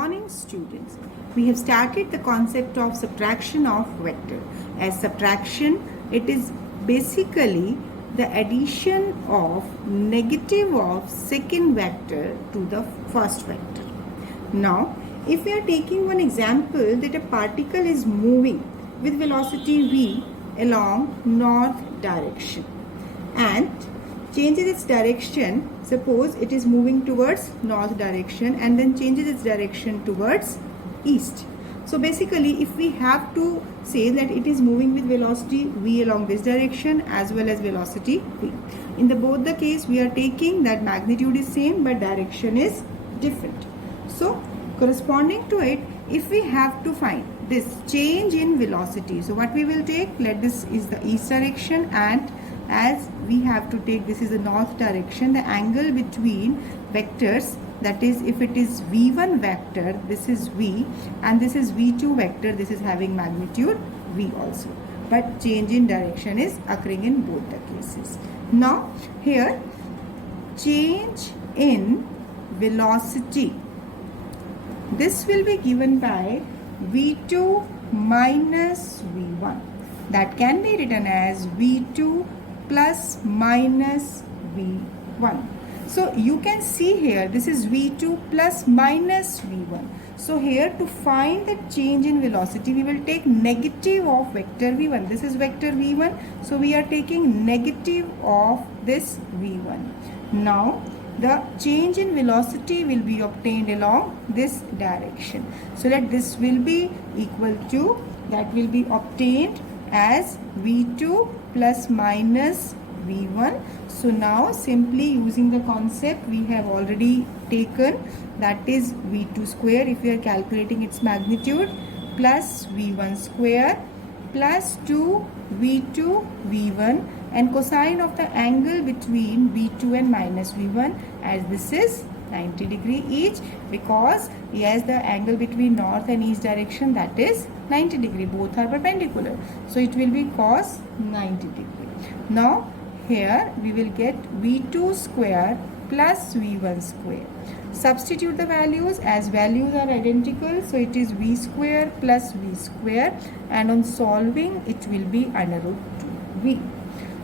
morning, students. We have started the concept of subtraction of vector. As subtraction, it is basically the addition of negative of second vector to the first vector. Now, if we are taking one example that a particle is moving with velocity v along north direction and changes its direction. Suppose it is moving towards north direction and then changes its direction towards east. So basically, if we have to say that it is moving with velocity v along this direction as well as velocity v. In both the case, we are taking that magnitude is same but direction is different. So corresponding to it, if we have to find this change in velocity, so what we will take, let this is the east direction, and as we have to take this is the north direction, the angle between vectors, that is if it is v1 vector, this is v, and this is v2 vector, this is having magnitude v also, but change in direction is occurring in both the cases. Now here change in velocity, this will be given by v2 minus v1, that can be written as v2 plus minus v1. So you can see here this is v2 plus minus v1. So here to find the change in velocity, we will take negative of vector v1. This is vector v1, so we are taking negative of this v1. Now the change in velocity will be obtained along this direction. So that this will be equal to, that will be obtained as v2 plus minus v1. So now simply using the concept we have already taken, that is v2 square if we are calculating its magnitude, plus v1 square plus 2 v2 v1, and cosine of the angle between v2 and minus v1, as this is 90 degree each, because yes, the angle between north and east direction, that is 90 degree, both are perpendicular, so it will be cos 90 degree. Now here we will get v2 square plus v1 square. Substitute the values, as values are identical, so it is v square plus v square, and on solving it will be under root 2v.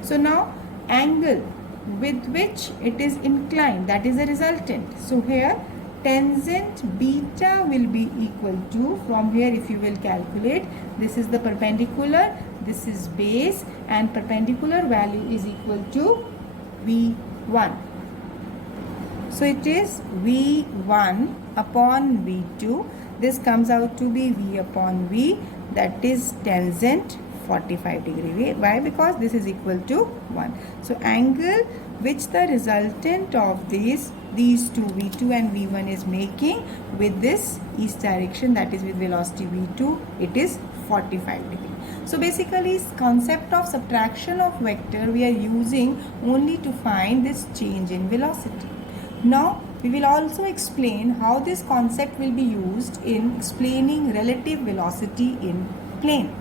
So now angle with which it is inclined, that is the resultant. So here tangent beta will be equal to, from here if you will calculate, this is the perpendicular, this is base, and perpendicular value is equal to v1. So it is v1 upon v2. This comes out to be v upon v, that is tangent 45 degree. Why? Because this is equal to 1. So angle which the resultant of these two v2 and v1 is making with this east direction, that is with velocity v2, it is 45 degree. So basically concept of subtraction of vector we are using only to find this change in velocity. Now we will also explain how this concept will be used in explaining relative velocity in plane.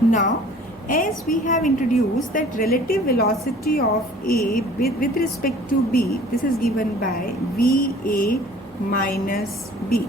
Now, as we have introduced that relative velocity of A with respect to B, this is given by VA minus B.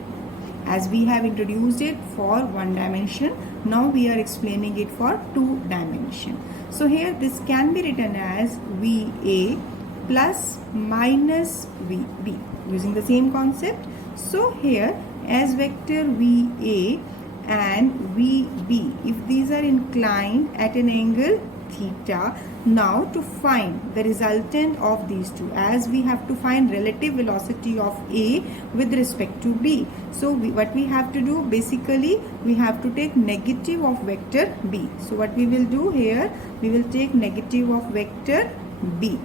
As we have introduced it for one dimension, now we are explaining it for two dimension. So here this can be written as VA plus minus VB using the same concept. So here as vector VA and VB, if these are inclined at an angle theta, now to find the resultant of these two, as we have to find relative velocity of A with respect to B. So what we have to do, basically we have to take negative of vector B. So what we will do here, we will take negative of vector B.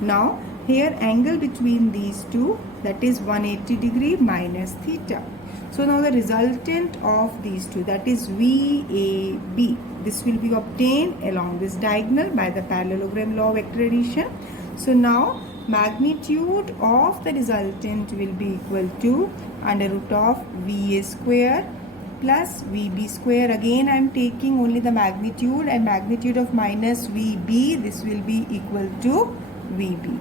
Now here angle between these two, that is 180 degree minus theta. So now the resultant of these two, that is VAB, this will be obtained along this diagonal by the parallelogram law of vector addition. So now magnitude of the resultant will be equal to under root of VA square plus VB square. Again I am taking only the magnitude, and magnitude of minus VB, this will be equal to VB,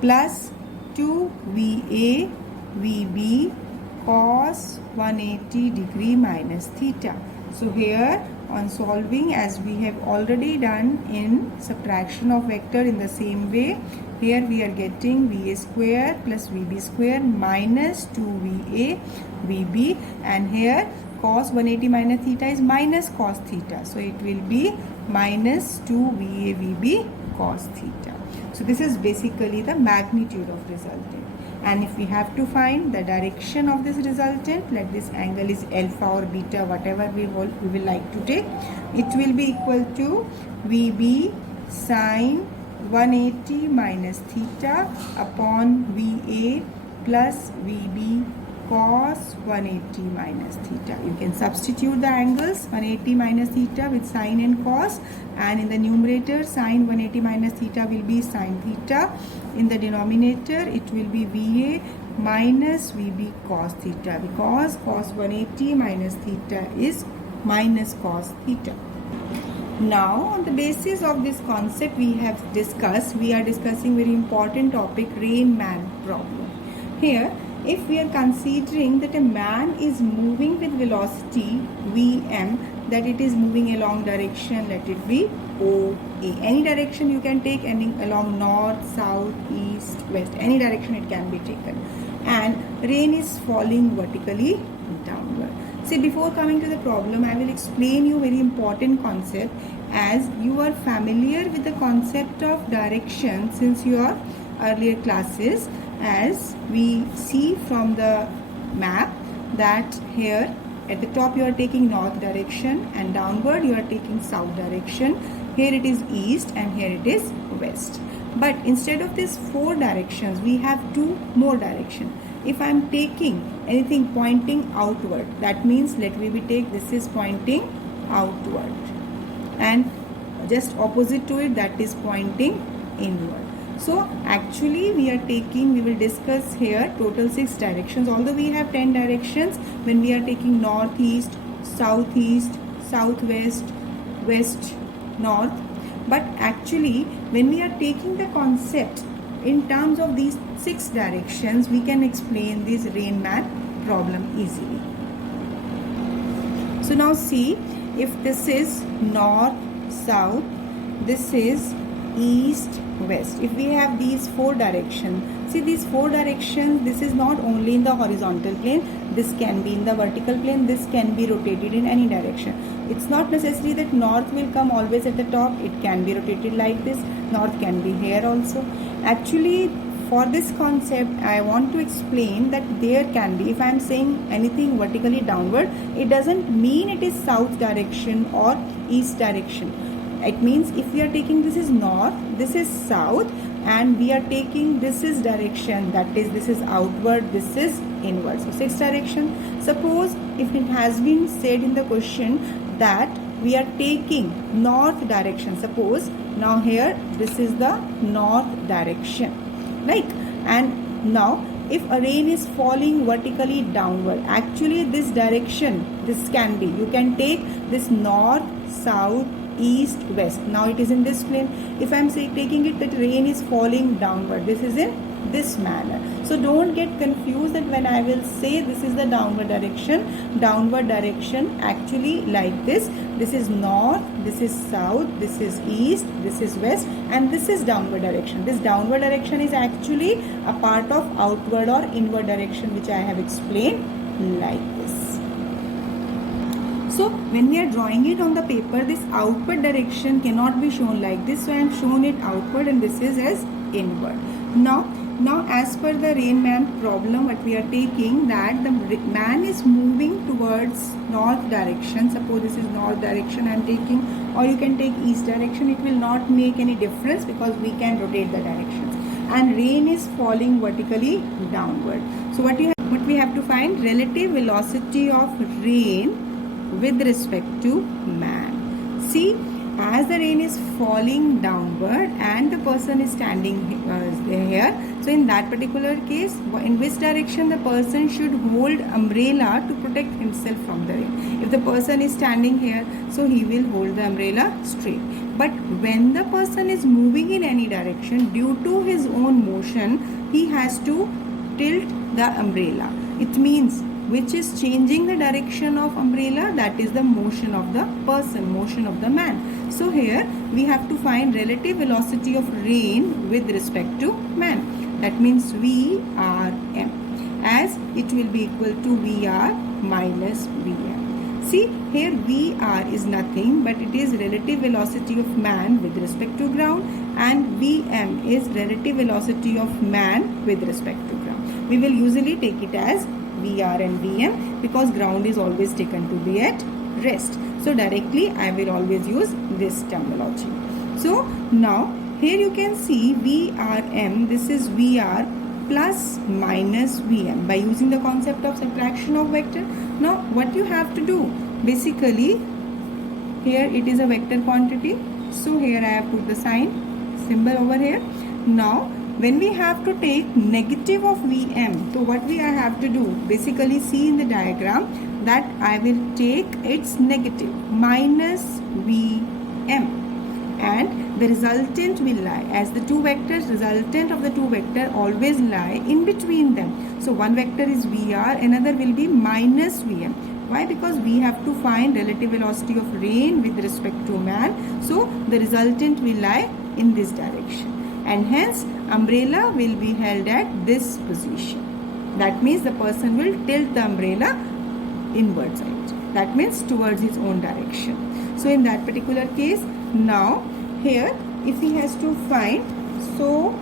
plus 2 VA VB cos 180 degree minus theta. So here on solving, as we have already done in subtraction of vector in the same way, here we are getting VA square plus VB square minus 2VA VB, and here cos 180 minus theta is minus cos theta. So it will be minus 2VA VB cos theta. So this is basically the magnitude of resultant. And if we have to find the direction of this resultant, let this angle is alpha or beta, whatever we will like to take, it will be equal to VB sine 180 minus theta upon VA plus VB cos 180 minus theta. You can substitute the angles 180 minus theta with sine and cos, and in the numerator sine 180 minus theta will be sine theta. In the denominator it will be VA minus VB cos theta, because cos 180 minus theta is minus cos theta. Now on the basis of this concept we have discussed, we are discussing very important topic, Rayman problem. Here if we are considering that a man is moving with velocity Vm, that it is moving along direction, let it be OA. Any direction you can take, any along north, south, east, west, any direction it can be taken. And rain is falling vertically downward. See, before coming to the problem, I will explain you very important concept, as you are familiar with the concept of direction since your earlier classes. As we see from the map that here at the top you are taking north direction and downward you are taking south direction. Here it is east and here it is west. But instead of these 4 directions, we have 2 more directions. If I am taking anything pointing outward, that means let me take this is pointing outward, and just opposite to it, that is pointing inward. So actually we will discuss here total 6 directions. Although we have 10 directions when we are taking northeast, southeast, southwest, west, north. But actually when we are taking the concept in terms of these 6 directions, we can explain this Rayman problem easily. So now see, if this is north, south, this is east, west. If we have these 4 directions, see these 4 directions, this is not only in the horizontal plane, this can be in the vertical plane, this can be rotated in any direction. It's not necessary that north will come always at the top, it can be rotated like this, north can be here also. Actually for this concept I want to explain that there can be, if I am saying anything vertically downward, it doesn't mean it is south direction or east direction. It means if we are taking this is north, this is south, and we are taking this is direction, that is this is outward, this is inward. So 6 direction. Suppose if it has been said in the question that we are taking north direction, suppose now here this is the north direction, right? And now if a rain is falling vertically downward, actually this direction, this can be, you can take this north, south, east, west. Now it is in this plane. If I am taking it that rain is falling downward, this is in this manner. So don't get confused that when I will say this is the downward direction actually like this. This is north, this is south, this is east, this is west, and this is downward direction. This downward direction is actually a part of outward or inward direction, which I have explained like this. So when we are drawing it on the paper, this outward direction cannot be shown like this. So I am shown it outward and this is as inward. Now as per the Rayman problem, what we are taking, that the man is moving towards north direction. Suppose this is north direction I am taking, or you can take east direction. It will not make any difference because we can rotate the directions. And rain is falling vertically downward. So what we have to find, relative velocity of rain with respect to man. See, as the rain is falling downward and the person is standing here, so in that particular case, in which direction the person should hold umbrella to protect himself from the rain? If the person is standing here, so he will hold the umbrella straight. But when the person is moving in any direction, due to his own motion, he has to tilt the umbrella. It means which is changing the direction of umbrella, that is the motion of the person, motion of the man. So here we have to find relative velocity of rain with respect to man. That means VRM, as it will be equal to VR minus VM. See, here VR is nothing but it is relative velocity of man with respect to ground, and VM is relative velocity of man with respect to ground. We will usually take it as VR and VM because ground is always taken to be at rest. So directly I will always use this terminology. So now here you can see VRM, this is VR plus minus Vm by using the concept of subtraction of vector. Now what you have to do, basically here it is a vector quantity, so here I have put the sign symbol over here. Now when we have to take negative of Vm, so what we have to do, basically see in the diagram that I will take its negative minus Vm, and the resultant will lie, as the two vectors, resultant of the two vector always lie in between them. So one vector is Vr, another will be minus Vm. Why? Because we have to find relative velocity of rain with respect to man. So the resultant will lie in this direction, and hence umbrella will be held at this position. That means the person will tilt the umbrella inward side. That means towards his own direction. So in that particular case, now here if he has to find, so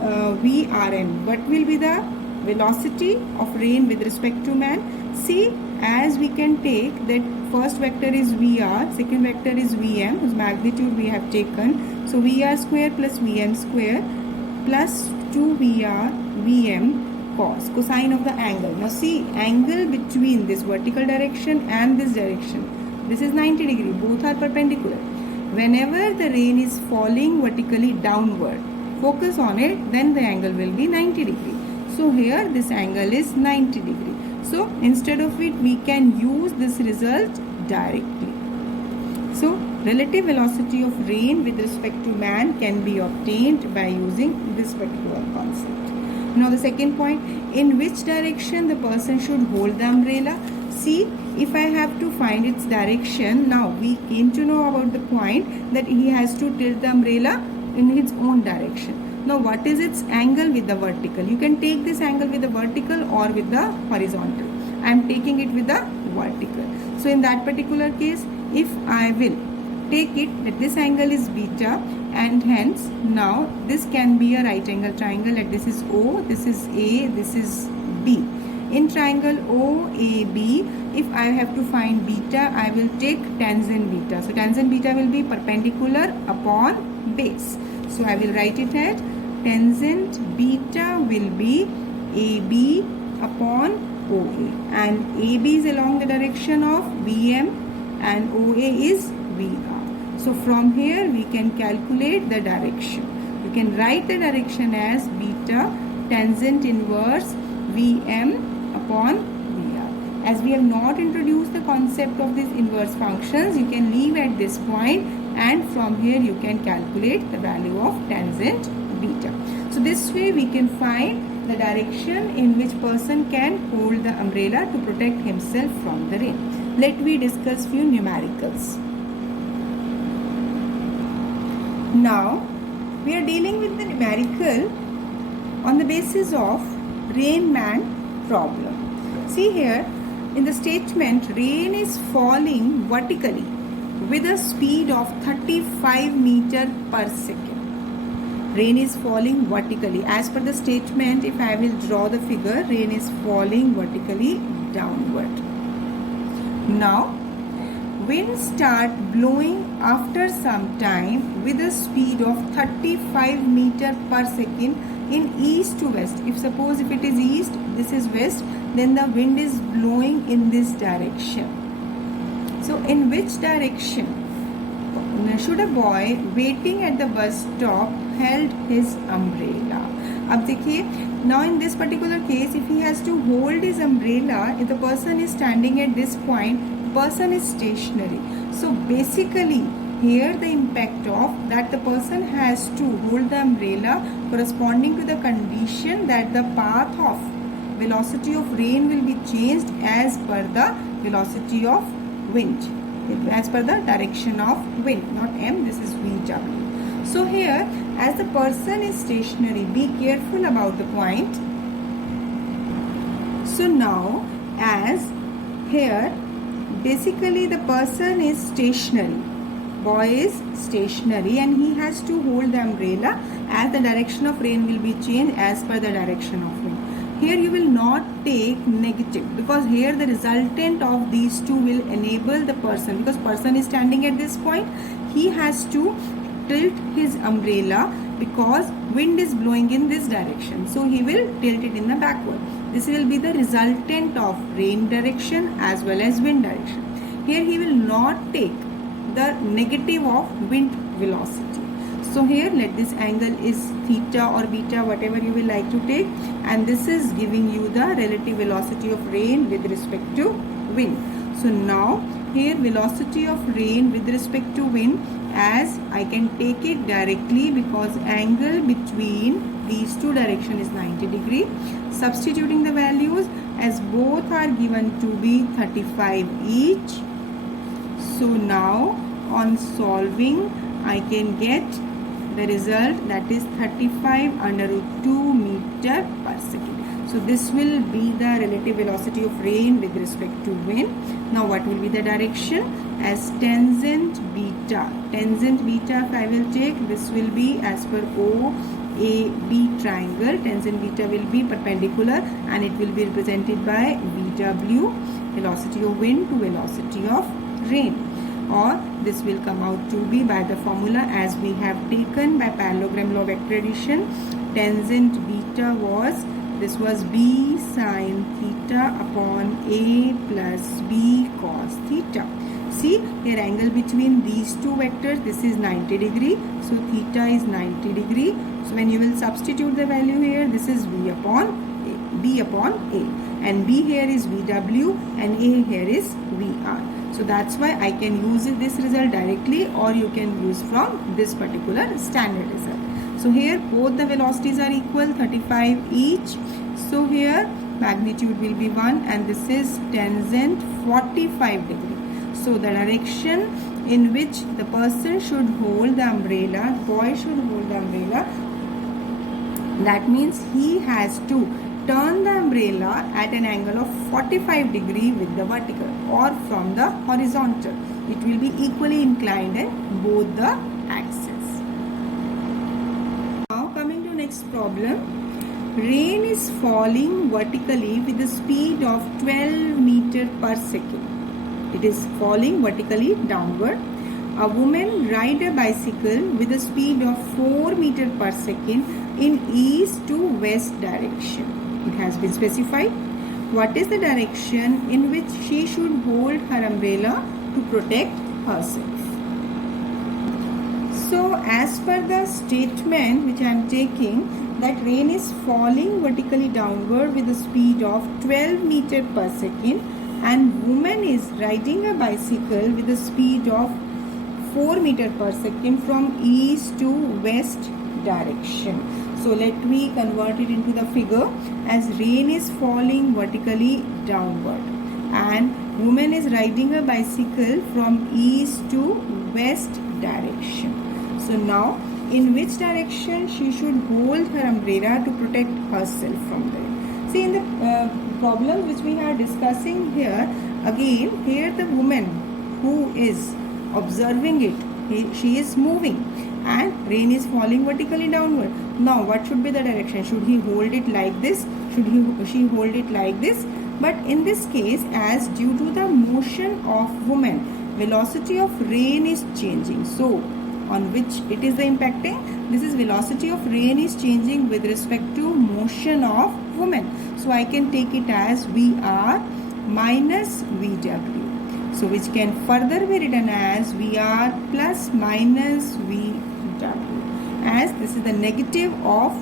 VRM, what will be the velocity of rain with respect to man? See, as we can take that first vector is Vr, second vector is Vm, whose magnitude we have taken. So Vr square plus Vm square plus 2Vr Vm cos, cosine of the angle. Now see, angle between this vertical direction and this direction, this is 90 degree, both are perpendicular. Whenever the rain is falling vertically downward, focus on it, then the angle will be 90 degree. So here this angle is 90 degree. So instead of it, we can use this result directly. So relative velocity of rain with respect to man can be obtained by using this particular concept. Now the second point, in which direction the person should hold the umbrella? See, if I have to find its direction, now we came to know about the point that he has to tilt the umbrella in his own direction. Now what is its angle with the vertical? You can take this angle with the vertical or with the horizontal. I am taking it with the vertical. So in that particular case, if I will take it that this angle is beta, and hence now this can be a right angle triangle, that this is O, this is A, this is B. In triangle OAB, if I have to find beta, I will take tangent beta. So tangent beta will be perpendicular upon base. So I will write it as tangent beta will be AB upon OA, and AB is along the direction of BM and OA is VR. So from here we can calculate the direction. You can write the direction as beta tangent inverse VM upon VR. As we have not introduced the concept of these inverse functions, you can leave at this point, and from here you can calculate the value of tangent beta. So this way we can find the direction in which person can hold the umbrella to protect himself from the rain. Let me discuss few numericals. Now we are dealing with the numerical on the basis of rain man problem. See here in the statement, rain is falling vertically with a speed of 35 meter per second. Rain is falling vertically. As per the statement, if I will draw the figure, rain is falling vertically downward. Now, winds start blowing after some time with a speed of 35 meter per second in east to west. If suppose if it is east, this is west, then the wind is blowing in this direction. So in which direction should a boy waiting at the bus stop held his umbrella? अब देखिए, now in this particular case, if he has to hold his umbrella, if the person is standing at this point, the person is stationary. So basically here the impact of that the person has to hold the umbrella corresponding to the condition that the path of velocity of rain will be changed as per the velocity of wind, as per the direction of wind, not m, this is vw. So here, as the person is stationary, be careful about the point. So now, as here, basically the person is stationary, boy is stationary, and he has to hold the umbrella as the direction of rain will be changed as per the direction of wind. Here you will not take negative, because here the resultant of these two will enable the person, because person is standing at this point, he has to tilt his umbrella because wind is blowing in this direction, so he will tilt it in the backward. This will be the resultant of rain direction as well as wind direction. Here he will not take the negative of wind velocity. So here let this angle is theta or beta, whatever you will like to take, and this is giving you the relative velocity of rain with respect to wind. So now here velocity of rain with respect to wind, as I can take it directly because angle between these two directions is 90 degree. Substituting the values, as both are given to be 35 each. So now on solving, I can get the result, that is 35 under root 2 meter per second. So this will be the relative velocity of rain with respect to wind. Now what will be the direction? As tangent beta. Tangent beta, if I will take, this will be as per OAB triangle. Tangent beta will be perpendicular and it will be represented by VW, velocity of wind to velocity of rain. Or this will come out to be by the formula as we have taken by parallelogram law of vector addition. Tangent beta was, this was B sin theta upon A plus B cos theta. See, here angle between these two vectors, this is 90 degree. So theta is 90 degree. So when you will substitute the value here, this is B upon A. And B here is VW and A here is VR. So that's why I can use this result directly, or you can use from this particular standard result. So here both the velocities are equal, 35 each. So here magnitude will be 1 and this is tangent 45 degree. So the direction in which the person should hold the umbrella, boy should hold the umbrella, that means he has to turn the umbrella at an angle of 45 degree with the vertical or from the horizontal. It will be equally inclined in both the axes. Now coming to next problem. Rain is falling vertically with a speed of 12 meter per second. It is falling vertically downward. A woman rides a bicycle with a speed of 4 meter per second in east to west direction. It has been specified. What is the direction in which she should hold her umbrella to protect herself? So as per the statement which I am taking, that rain is falling vertically downward with a speed of 12 meter per second, and woman is riding a bicycle with a speed of 4 meter per second from east to west direction. So let me convert it into the figure, as rain is falling vertically downward and woman is riding a bicycle from east to west direction. So now in which direction she should hold her umbrella to protect herself from there? See, in the problem which we are discussing here, again here the woman who is observing it, she is moving and rain is falling vertically downward. Now what should be the direction? Should he hold it like this? She hold it like this? But in this case, as due to the motion of woman, velocity of rain is changing. So on which it is the impacting? This is velocity of rain is changing with respect to motion of woman. So I can take it as VR minus VW. So which can further be written as VR plus minus VW, as this is the negative of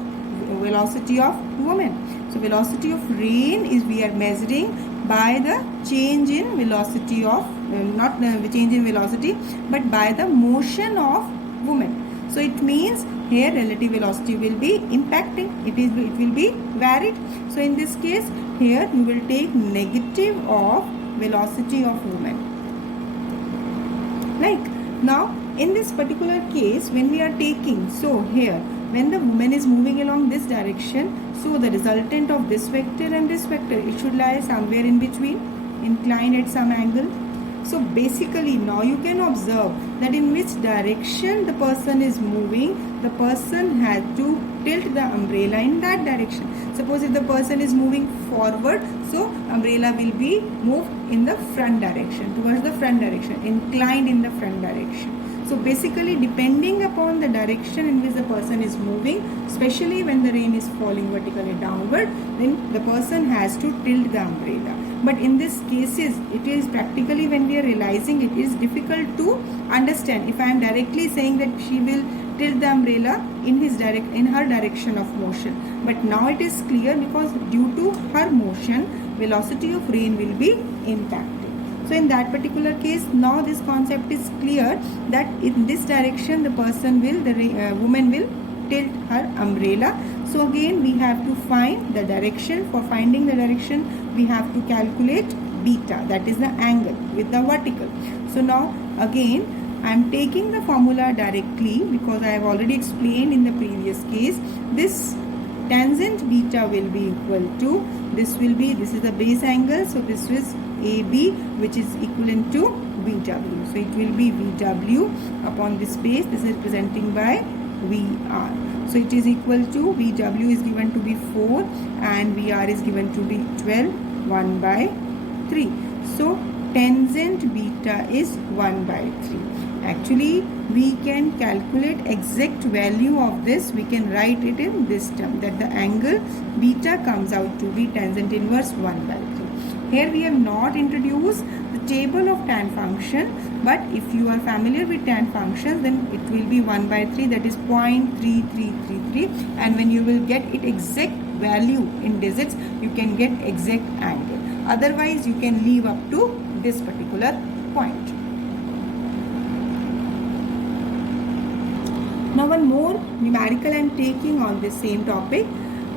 velocity of woman. So velocity of rain is we are measuring by the change in velocity of, not the change in velocity, but by the motion of woman. So it means here relative velocity will be impacting, it will be varied. So in this case here you will take negative of velocity of movement. Like now in this particular case when we are taking, so here when the woman is moving along this direction, so the resultant of this vector and this vector, it should lie somewhere in between, inclined at some angle. So basically now you can observe that in which direction the person is moving, the person has to tilt the umbrella in that direction. Suppose if the person is moving forward, so umbrella will be moved in the front direction, towards the front direction, inclined in the front direction. So basically depending upon the direction in which the person is moving, especially when the rain is falling vertically downward, then the person has to tilt the umbrella. But in these cases, it is practically when we are realizing it is difficult to understand. If I am directly saying that she will tilt the umbrella in her direction of motion, but now it is clear because due to her motion, velocity of rain will be impacted. So in that particular case, now this concept is clear that in this direction the woman will tilt her umbrella. So again we have to find the direction. For finding the direction we have to calculate beta, that is the angle with the vertical. So now again I am taking the formula directly because I have already explained in the previous case. This tangent beta will be equal to, this is the base angle, so this is AB, which is equivalent to VW. So it will be VW upon this base, this is representing by VR. So it is equal to, VW is given to be 4 and VR is given to be 12, 1 by 3. So tangent beta is 1 by 3. Actually we can calculate exact value of this. We can write it in this term, that the angle beta comes out to be tangent inverse 1 by 3. Here we have not introduced the table of tan function, but if you are familiar with tan functions, then it will be 1 by 3, that is 0.3333, and when you will get it exact value in digits, you can get exact angle. Otherwise you can leave up to this particular point. Now one more numerical I am taking on the same topic.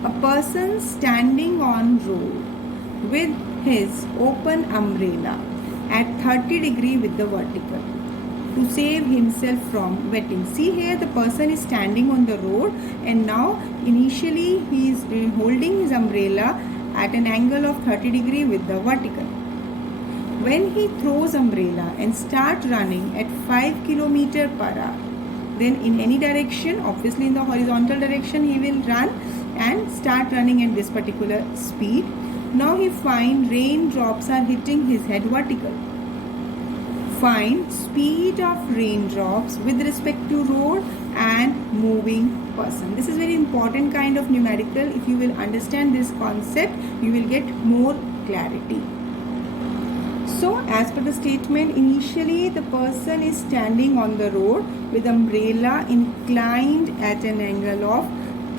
A person standing on road with his open umbrella at 30 degree with the vertical to save himself from wetting. See here the person is standing on the road and now initially he is holding his umbrella at an angle of 30 degree with the vertical. When he throws umbrella and start running at 5 km per hour, then in any direction, obviously in the horizontal direction he will run and start running at this particular speed. Now he finds raindrops are hitting his head vertical. Find speed of raindrops with respect to road and moving person. This is very important kind of numerical. If you will understand this concept, you will get more clarity. So as per the statement, initially the person is standing on the road with umbrella inclined at an angle of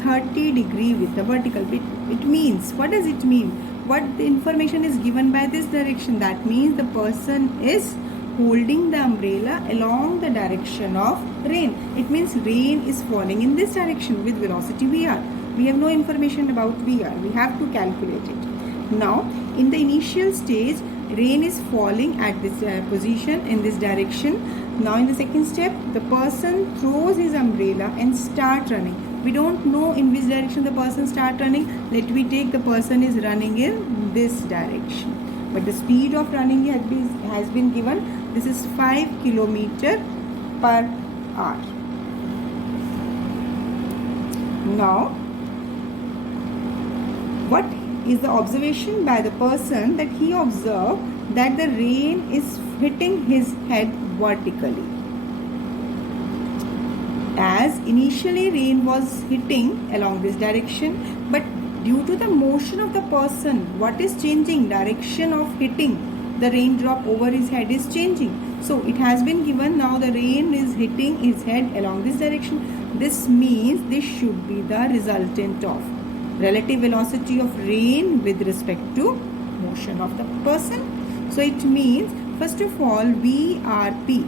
30 degree with the vertical. It means, what does it mean? What the information is given by this direction? That means the person is holding the umbrella along the direction of rain. It means rain is falling in this direction with velocity VR. We have no information about VR. We have to calculate it. Now in the initial stage, rain is falling at this position in this direction. Now in the second step, the person throws his umbrella and start running. We don't know in which direction the person start running. Let me take the person is running in this direction. But the speed of running has been given. This is 5 km per hour. Now, what is the observation by the person? That he observed that the rain is hitting his head vertically. As initially rain was hitting along this direction, but due to the motion of the person, what is changing? Direction of hitting the raindrop over his head is changing. So it has been given now the rain is hitting his head along this direction. This means this should be the resultant of relative velocity of rain with respect to motion of the person. So it means first of all VRP,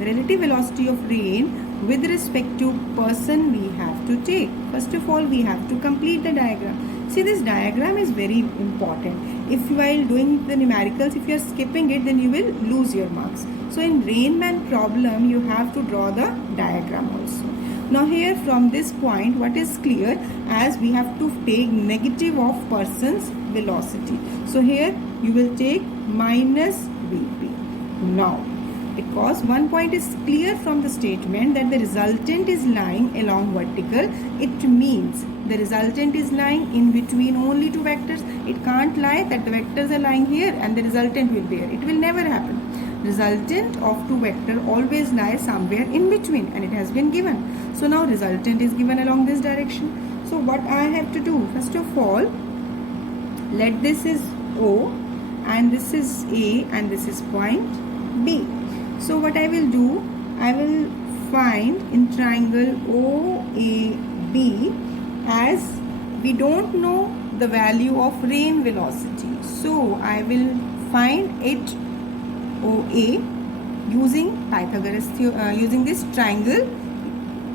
relative velocity of rain with respect to person we have to take. First of all, we have to complete the diagram. See, this diagram is very important. If while doing the numericals, if you are skipping it, then you will lose your marks. So in Rainman problem, you have to draw the diagram also. Now here from this point, what is clear, as we have to take negative of person's velocity. So here you will take minus Vp. Now, because one point is clear from the statement that the resultant is lying along vertical, it means the resultant is lying in between only two vectors. It can't lie that the vectors are lying here and the resultant will be here. It will never happen. Resultant of two vector always lies somewhere in between, and it has been given. So now resultant is given along this direction. So what I have to do, first of all, let this is O and this is A and this is point B. So what I will do, I will find in triangle OAB, as we don't know the value of rain velocity. So I will find it OA using Pythagoras using this triangle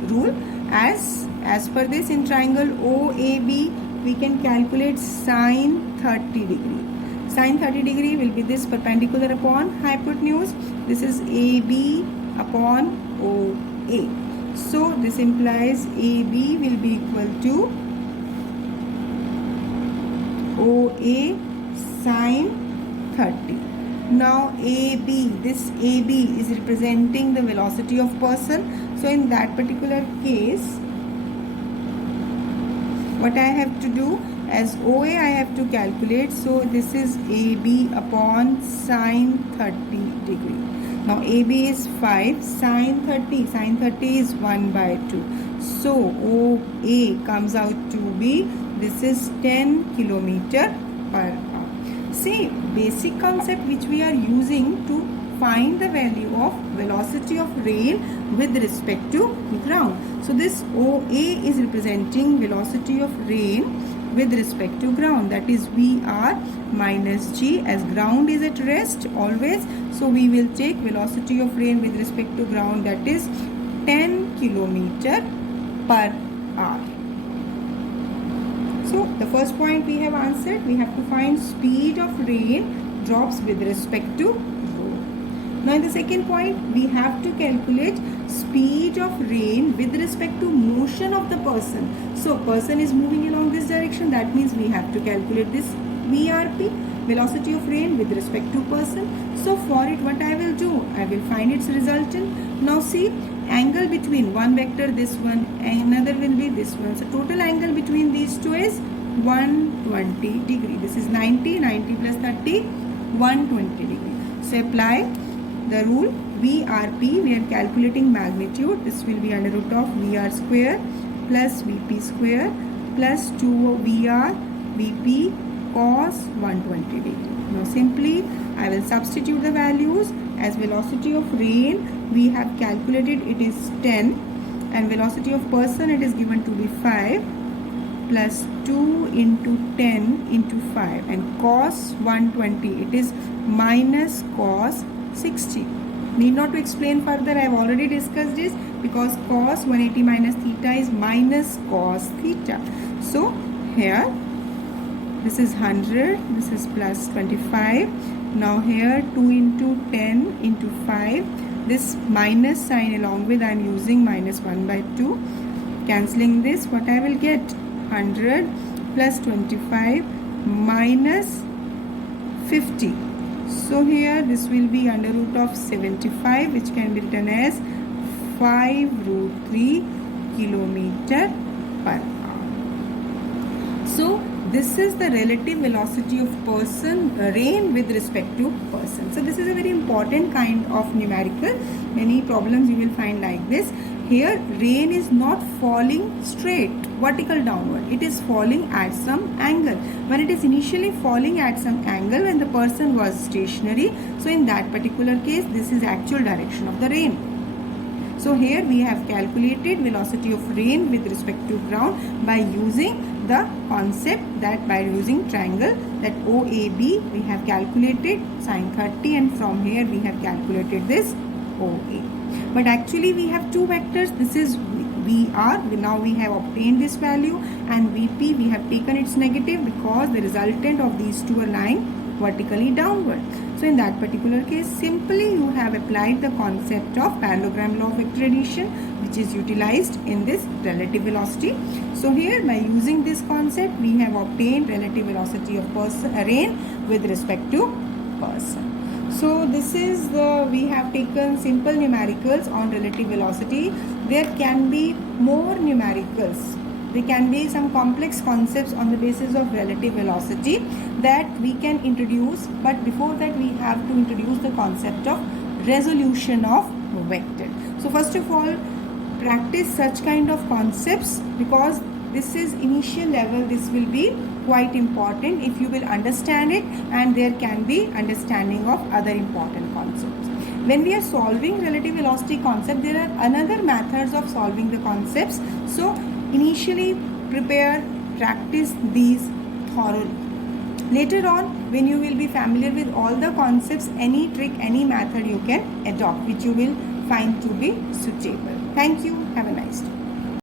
rule. As per this, in triangle OAB we can calculate sine 30 degree. Sine 30 degree will be this perpendicular upon hypotenuse. This is AB upon OA. So this implies AB will be equal to OA sine 30. Now AB, this AB is representing the velocity of person. So in that particular case, what I have to do, as OA I have to calculate. So this is AB upon sine 30 degree. Now AB is 5, sine 30 is 1 by 2. So OA comes out to be, this is 10 kilometer per hour. See, basic concept which we are using to find the value of velocity of rain with respect to ground. So this OA is representing velocity of rain with respect to ground, that is VR minus G, as ground is at rest always. So we will take velocity of rain with respect to ground, that is 10 kilometer per hour. So the first point we have answered. We have to find speed of rain drops with respect to road. Now in the second point, we have to calculate speed of rain with respect to motion of the person. So person is moving along this direction, that means we have to calculate this VRP, velocity of rain with respect to person. So for it, what I will do, I will find its resultant. Now see, angle between one vector, this one, and another will be this one. So total angle between these two is 120 degree. This is 90 plus 30, 120 degree. So apply the rule VRP. We are calculating magnitude. This will be under root of VR square plus VP square plus 2 VR VP cos 120 degree. Now simply I will substitute the values. As velocity of rain we have calculated, it is 10, and velocity of person it is given to be 5, plus 2 into 10 into 5, and cos 120 it is minus cos 60. Need not to explain further, I have already discussed this, because cos 180 minus theta is minus cos theta. So here this is 100, this is plus 25. Now here 2 into 10 into 5, this minus sign along with I am using minus 1 by 2. Cancelling this, what I will get? 100 plus 25 minus 50. So here this will be under root of 75, which can be written as 5 root 3 kilometer per hour. So this is the relative velocity of rain with respect to person. So this is a very important kind of numerical. Many problems you will find like this. Here rain is not falling straight, vertical downward. It is falling at some angle. When it is initially falling at some angle, when the person was stationary, so in that particular case, this is actual direction of the rain. So here we have calculated velocity of rain with respect to ground by using the concept that by using triangle, that OAB we have calculated sine 30, and from here we have calculated this OA. but actually we have two vectors. This is VR, now we have obtained this value, and VP we have taken its negative because the resultant of these two are lying vertically downward. So in that particular case, simply you have applied the concept of parallelogram law of vector addition, which is utilized in this relative velocity. So here, by using this concept, we have obtained relative velocity of rain with respect to person. So this is we have taken simple numericals on relative velocity. There can be more numericals. There can be some complex concepts on the basis of relative velocity that we can introduce, but before that we have to introduce the concept of resolution of vector. So first of all, practice such kind of concepts, because this is initial level. This will be quite important if you will understand it, and there can be understanding of other important concepts. When we are solving relative velocity concept, there are another methods of solving the concepts. So initially prepare, practice these thoroughly. Later on, when you will be familiar with all the concepts, any trick, any method you can adopt, which you will find to be suitable. Thank you. Have a nice day.